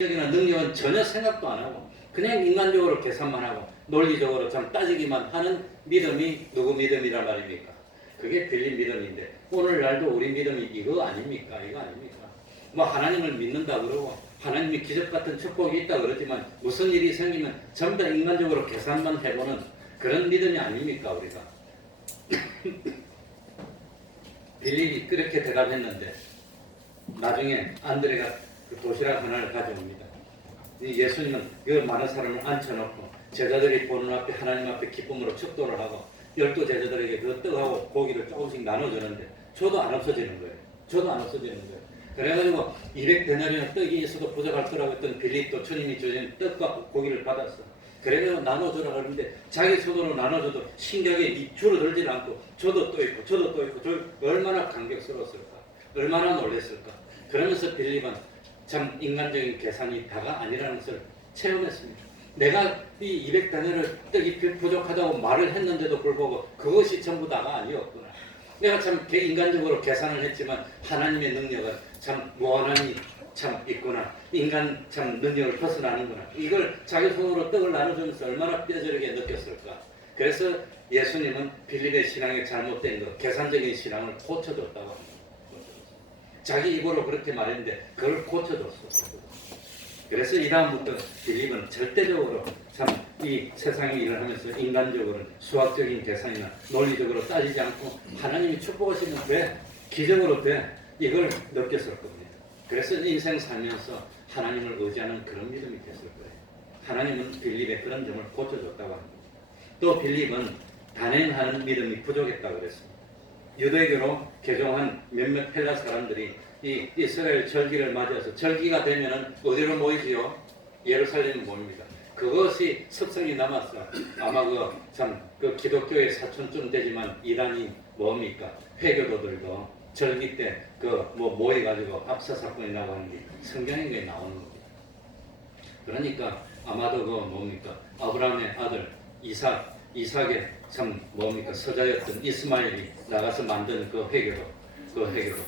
적이나 능력은 전혀 생각도 안 하고 그냥 인간적으로 계산만 하고 논리적으로 참 따지기만 하는 믿음이 누구 믿음이란 말입니까? 그게 빌린 믿음인데 오늘날도 우리 믿음이 이거 아닙니까? 이거 아닙니까? 뭐 하나님을 믿는다 그러고 하나님이 기적 같은 축복이 있다 그러지만 무슨 일이 생기면 전부 다 인간적으로 계산만 해보는 그런 믿음이 아닙니까 우리가? 빌립이 그렇게 대답했는데 나중에 안드레가 그 도시락 하나를 가져옵니다. 이 예수님은 그 많은 사람을 앉혀놓고 제자들이 보는 앞에 하나님 앞에 기쁨으로 축도를 하고 열두 제자들에게 그 떡하고 고기를 조금씩 나눠주는데 저도 안 없어지는 거예요. 저도 안 없어지는 거예요. 그래가지고 200데나리온 떡이 있어도 부족할 거라고 했던 빌립도 주님이 주신 떡과 고기를 받았어. 그래서 나눠주라 그러는데 자기 손으로 나눠줘도 신경이 이 줄어들지 않고 저도 또 있고 저도 또 있고 저 얼마나 감격스러웠을까 얼마나 놀랬을까 그러면서 빌립은 참 인간적인 계산이 다가 아니라는 것을 체험했습니다. 내가 이 200단위를 떡이 부족하다고 말을 했는데도 불구하고 그것이 전부 다가 아니었구나. 내가 참 개- 인간적으로 계산을 했지만 하나님의 능력은 참 무한하니 참 있구나. 인간 참 능력을 벗어나는구나. 이걸 자기 손으로 떡을 나눠주면서 얼마나 뼈저리게 느꼈을까. 그래서 예수님은 빌립의 신앙이 잘못된 것, 계산적인 신앙을 고쳐줬다고 합니다. 자기 입으로 그렇게 말했는데 그걸 고쳐줬어. 그래서 이 다음부터 빌립은 절대적으로 참 이 세상의 일을 하면서 인간적으로 수학적인 계산이나 논리적으로 따지지 않고 하나님이 축복하시면 돼 기적으로 돼 이걸 느꼈을 겁니다. 그래서 인생 살면서 하나님을 의지하는 그런 믿음이 됐을 거예요. 하나님은 빌립의 그런 점을 고쳐줬다고 합니다. 또 빌립은 단행하는 믿음이 부족했다고 그랬습니다. 유대교로 개종한 몇몇 헬라 사람들이 이 이스라엘 절기를 맞이해서 절기가 되면은 어디로 모이지요? 예루살렘에 모입니다. 그것이 습성이 남았어. 아마 그참그 기독교의 사촌쯤 되지만 이란이 뭡니까? 회교도들도 절기 때 그 뭐 모여가지고 압사 사건이라고 하는 게 성경에 나오는 겁니다. 그러니까 아마도 그 뭡니까? 아브라함의 아들 이삭 이삭의 참 뭡니까? 서자였던 이스마엘이 나가서 만든 그 회교도 그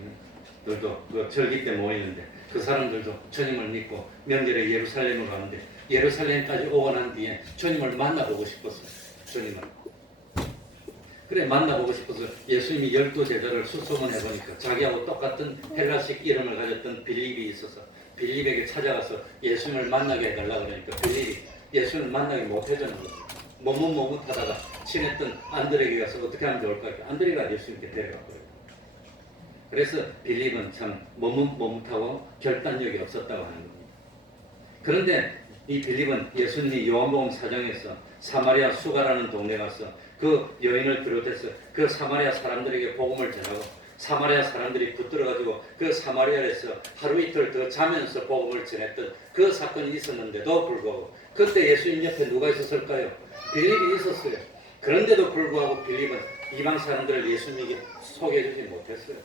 음, 들도 그 절기 때 모이는데 그 사람들도 주님을 믿고 명절에 예루살렘을 가는데 예루살렘까지 오고 난 뒤에 주님을 만나보고 싶었어요. 주님을. 그래 만나보고 싶어서 예수님이 열두 제자를 수소문해 보니까 자기하고 똑같은 헬라식 이름을 가졌던 빌립이 있어서 빌립에게 찾아가서 예수님을 만나게 해달라 그러니까 빌립이 예수님을 만나게 못 해주는 거예요. 머뭇머뭇하다가 친했던 안드레에게 가서 어떻게 하면 좋을까? 안드레가 예수님께 데려갔거든요. 그래서 빌립은 참 머뭇머뭇하고 결단력이 없었다고 하는 겁니다. 그런데 이 빌립은 예수님이 요한복음 사장에서 사마리아 수가라는 동네 가서 그 여인을 비롯해서 그 사마리아 사람들에게 복음을 전하고 사마리아 사람들이 붙들어가지고 그 사마리아에서 하루 이틀 더 자면서 복음을 전했던 그 사건이 있었는데도 불구하고 그때 예수님 옆에 누가 있었을까요? 빌립이 있었어요. 그런데도 불구하고 빌립은 이방 사람들을 예수님에게 소개해주지 못했어요.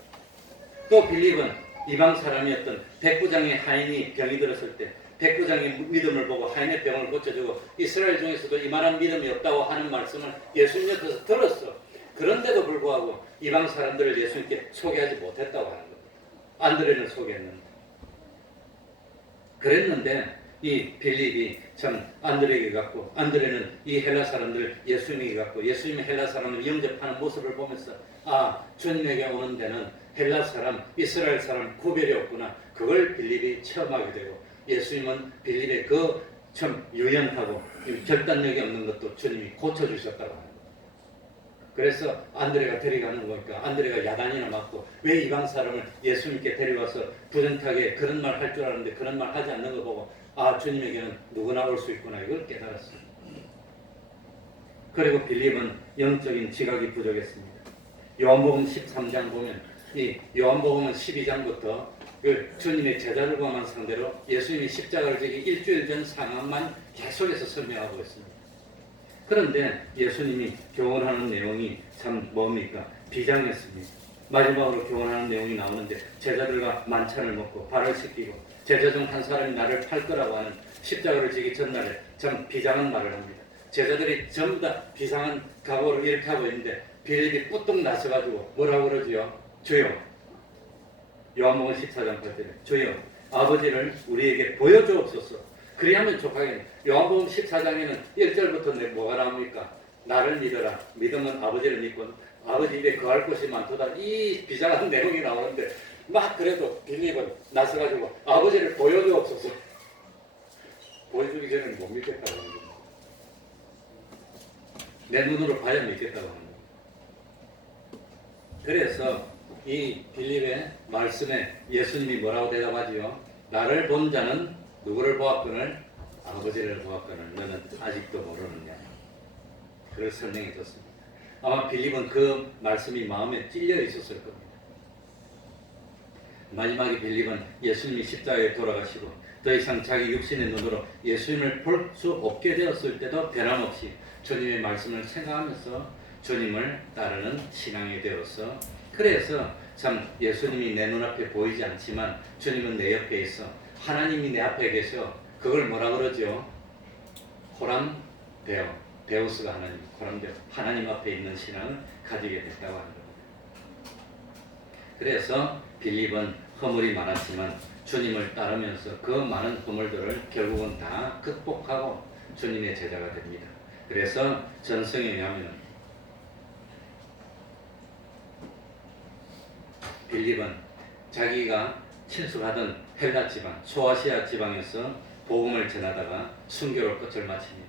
또 빌립은 이방 사람이었던 백부장의 하인이 병이 들었을 때 백부장의 믿음을 보고 하인의 병을 고쳐주고 이스라엘 중에서도 이만한 믿음이 없다고 하는 말씀을 예수님 옆에서 들었어. 그런데도 불구하고 이방 사람들을 예수님께 소개하지 못했다고 하는 겁니다. 안드레는 소개했는데. 그랬는데 이 빌립이 참 안드레에게 갖고 안드레는 이 헬라 사람들을 예수님에게 갖고 예수님이 헬라 사람을 영접하는 모습을 보면서 아 주님에게 오는 데는 헬라 사람, 이스라엘 사람 구별이 없구나. 그걸 빌립이 체험하게 되고 예수님은 빌립의 그 참 유연하고 결단력이 없는 것도 주님이 고쳐주셨다고 거예요. 그래서 안드레가 데려가는 거니까 안드레가 야단이나 맞고 왜 이방 사람을 예수님께 데려와서 부정타게 그런 말 할줄 아는데 그런 말 하지 않는 거 보고 아 주님에게는 누구나 올 수 있구나 이걸 깨달았어요. 그리고 빌립은 영적인 지각이 부족했습니다. 요한복음 13장 보면 이 요한복음은 12장부터 그 주님의 제자들과만 상대로 예수님이 십자가를 지기 일주일 전 상황만 계속해서 설명하고 있습니다. 그런데 예수님이 교훈하는 내용이 참 뭡니까? 비장했습니다. 마지막으로 교훈하는 내용이 나오는데 제자들과 만찬을 먹고 발을 씻기고 제자 중 한 사람이 나를 팔 거라고 하는 십자가를 지기 전날에 참 비장한 말을 합니다. 제자들이 전부 다 비상한 각오를 이렇게 하고 있는데 빌립이 뿌뚝 나서가지고 뭐라고 그러지요? 주여 요한복음 14장 8절에 주여 아버지를 우리에게 보여주옵소서. 그리하면 족하겠네. 요한복음 14장에는 1절부터 내 뭐가 나옵니까? 나를 믿어라. 믿으면 아버지를 믿고 아버지 입에 거할 곳이 많도다. 이 비장한 내용이 나오는데 막 그래도 빌립은 나서가지고 아버지를 보여주옵소서. 보여주기 전에 못 믿겠다고 하는 거예요. 내 눈으로 봐야 믿겠다고 하는 거예요. 그래서 이 빌립의 말씀에 예수님이 뭐라고 대답하지요? 나를 본 자는 누구를 보았거늘 아버지를 보았거늘 너는 아직도 모르느냐? 그걸 설명해 줬습니다. 아마 빌립은 그 말씀이 마음에 찔려 있었을 겁니다. 마지막에 빌립은 예수님이 십자가에 돌아가시고 더 이상 자기 육신의 눈으로 예수님을 볼 수 없게 되었을 때도 변함없이 주님의 말씀을 생각하면서 주님을 따르는 신앙이 되어서 그래서 참 예수님이 내 눈앞에 보이지 않지만 주님은 내 옆에 있어 하나님이 내 앞에 계셔 그걸 뭐라 그러죠? 호람 베오 베우스가 하나님 베오 하나님 앞에 있는 신앙을 가지게 됐다고 하는. 그래서 빌립은 허물이 많았지만 주님을 따르면서 그 많은 허물들을 결국은 다 극복하고 주님의 제자가 됩니다. 그래서 전성에 의하면 빌립은 자기가 친숙하던 헬라 지방, 소아시아 지방에서 복음을 전하다가 순교로 끝을 마칩니다.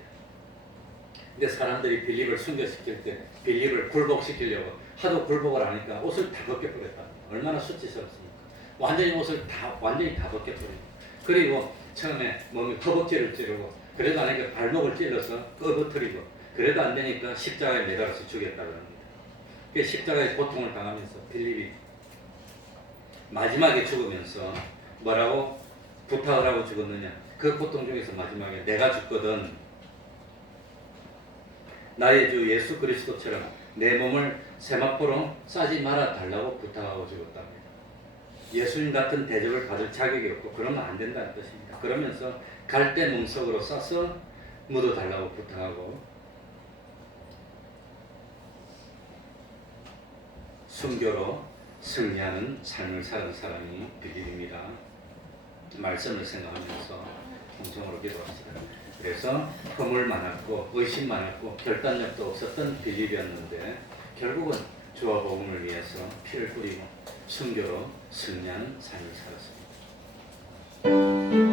근데 사람들이 빌립을 순교시킬 때 빌립을 굴복시키려고 하도 굴복을 하니까 옷을 다 벗겨버렸다. 얼마나 수치스럽습니까? 완전히 옷을 다 완전히 다 벗겨버리고 그리고 처음에 몸에 허벅지를 찌르고 그래도 안 되니까 발목을 찔러서 꺼버뜨리고 그래도 안 되니까 십자가에 매달아서 죽였다고 합니다. 그 십자가의 고통을 당하면서 빌립이 마지막에 죽으면서 뭐라고 부탁을 하고 죽었느냐? 그 고통 중에서 마지막에 내가 죽거든 나의 주 예수 그리스도처럼 내 몸을 세마포로 싸지 말아 달라고 부탁하고 죽었답니다. 예수님 같은 대접을 받을 자격이 없고 그러면 안 된다는 뜻입니다. 그러면서 갈대 문석으로 싸서 묻어 달라고 부탁하고 순교로 승리하는 삶을 사는 사람이 빌립입니다. 말씀을 생각하면서 통성으로 기도합시다. 그래서 허물 많았고 의심 많았고 결단력도 없었던 빌립이었는데 결국은 주와 복음을 위해서 피를 뿌리고 순교로 승리하는 삶을 살았습니다.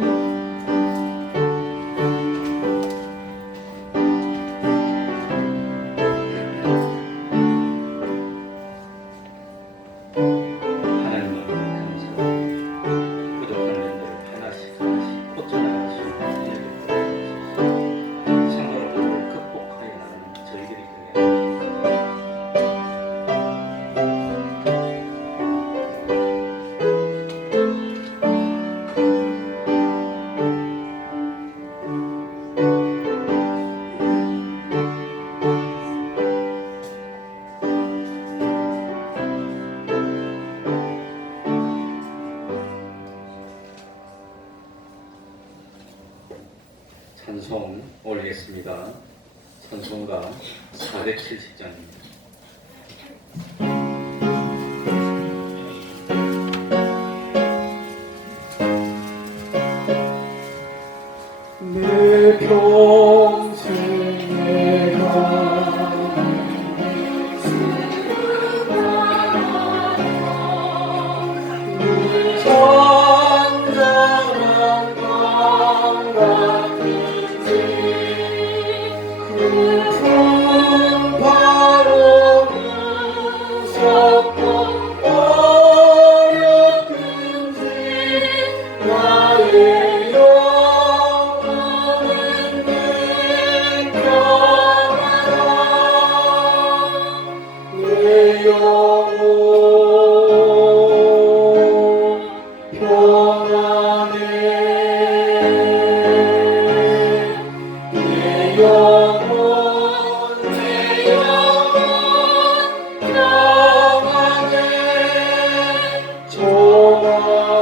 올리겠습니다. 찬송가 470장입니다. Lord.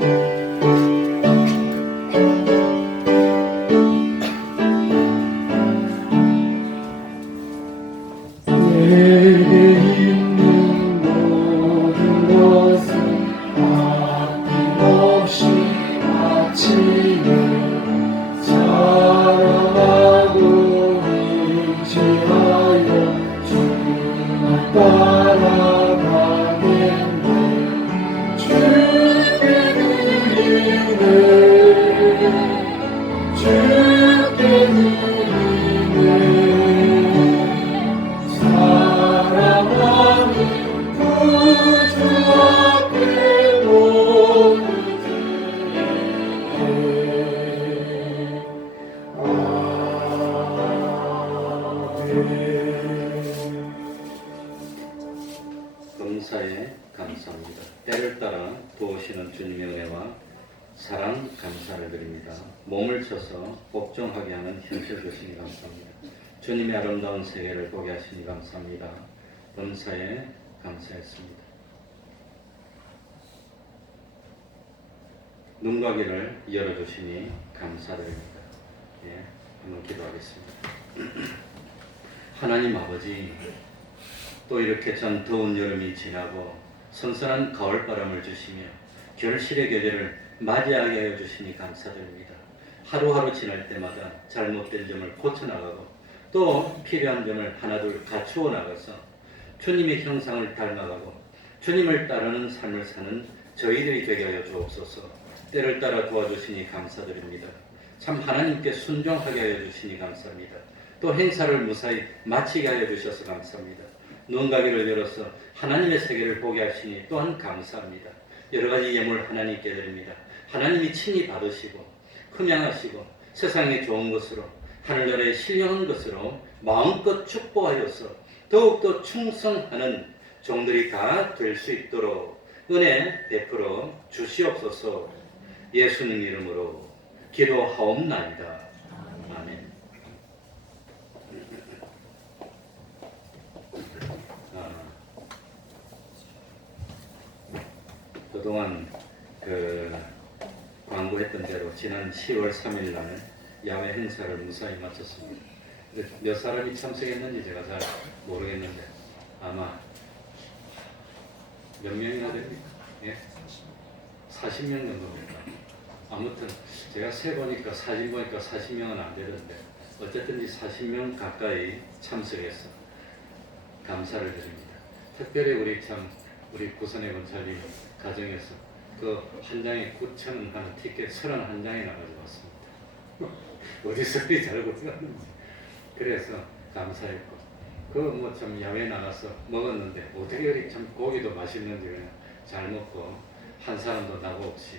내게 주님의 아름다운 세계를 보게 하시니 감사합니다. 범사에 감사했습니다. 눈과 귀를 열어주시니 감사드립니다. 예, 한번 기도하겠습니다. 하나님 아버지, 또 이렇게 전 더운 여름이 지나고 선선한 가을바람을 주시며 결실의 계절을 맞이하게 하여 주시니 감사드립니다. 하루하루 지날 때마다 잘못된 점을 고쳐나가고 또 필요한 점을 하나둘 갖추어 나가서 주님의 형상을 닮아가고 주님을 따르는 삶을 사는 저희들이 되게 하여 주옵소서 때를 따라 도와주시니 감사드립니다. 참 하나님께 순종하게 하여 주시니 감사합니다. 또 행사를 무사히 마치게 하여 주셔서 감사합니다. 눈가기를 열어서 하나님의 세계를 보게 하시니 또한 감사합니다. 여러 가지 예물 하나님께 드립니다. 하나님이 친히 받으시고 흠양하시고 세상에 좋은 것으로 하늘나라에 신령한 것으로 마음껏 축복하여서 더욱더 충성하는 종들이 다 될 수 있도록 은혜 베풀어 주시옵소서 예수님 이름으로 기도하옵나이다. 아멘. 아, 그동안 그 광고했던 대로 지난 10월 3일 날 야외 행사를 무사히 마쳤습니다. 몇 사람이 참석했는지 제가 잘 모르겠는데 아마 몇 명이나 됩니까? 예? 40명 정도입니다. 아무튼 제가 세 보니까 사진 보니까 40명은 안 되던데 어쨌든지 40명 가까이 참석해서 감사를 드립니다. 특별히 우리 참 우리 구선의 검찰님 가정에서 그 한 장에 9천 원 하는 티켓 31장이나 가져왔습니다. 어디서 그리 잘 고쳐갔는지 그래서 감사했고 그 뭐 참 야외 나가서 먹었는데 어떻게 그리 참 고기도 맛있는지 그냥 잘 먹고 한 사람도 나고 없이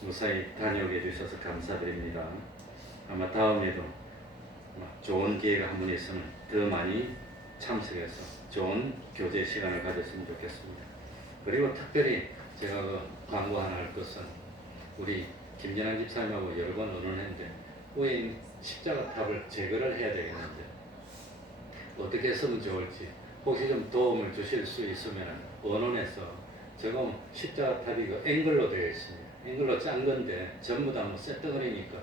무사히 다녀오게 해주셔서 감사드립니다. 아마 다음에도 아마 좋은 기회가 한 번 있으면 더 많이 참석해서 좋은 교제 시간을 가졌으면 좋겠습니다. 그리고 특별히 제가 그 광고 하나 할 것은 우리 김연아 집사님하고 여러 번 의논했는데 왜 십자가 탑을 제거를 해야 되겠는데 어떻게 쓰면 좋을지 혹시 좀 도움을 주실 수 있으면 원원에서 지금 십자가 탑이 그 앵글로 되어 있습니다. 앵글로 짠 건데 전부 다뭐 쇳덩어리니까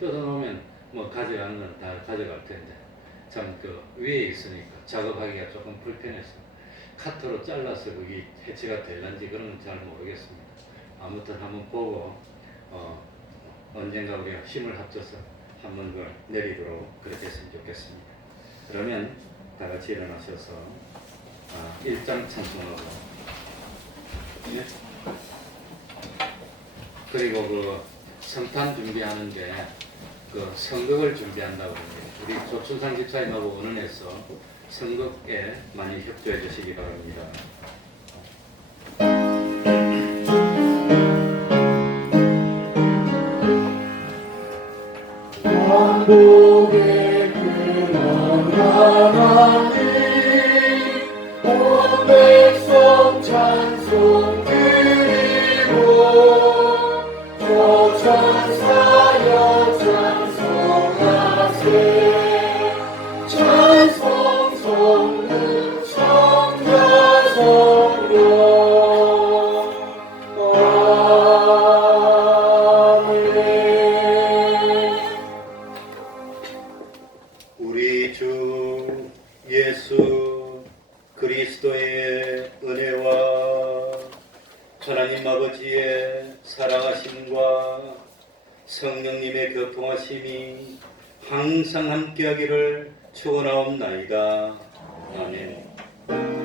뜯어놓으면 뭐 가져가는 건 다 가져갈 텐데 참 그 위에 있으니까 작업하기가 조금 불편해서 카트로 잘라서 그게 해체가 될는지 그런 건 잘 모르겠습니다. 아무튼 한번 보고 어, 언젠가 우리가 힘을 합쳐서 한번 그걸 내리도록 그렇게 했으면 좋겠습니다. 그러면 다 같이 일어나셔서 아, 일장 찬송하고 네? 그리고 그 성탄 준비하는데 그 성극을 준비한다고 합니다. 우리 조춘상 집사님하고 의논해서 성극에 많이 협조해 주시기 바랍니다. 왕복의 그런 하나님 온 백성 찬송 예수 그리스도의 은혜와 하나님 아버지의 사랑하심과 성령님의 교통하심이 항상 함께하기를 축원하옵나이다. 아멘.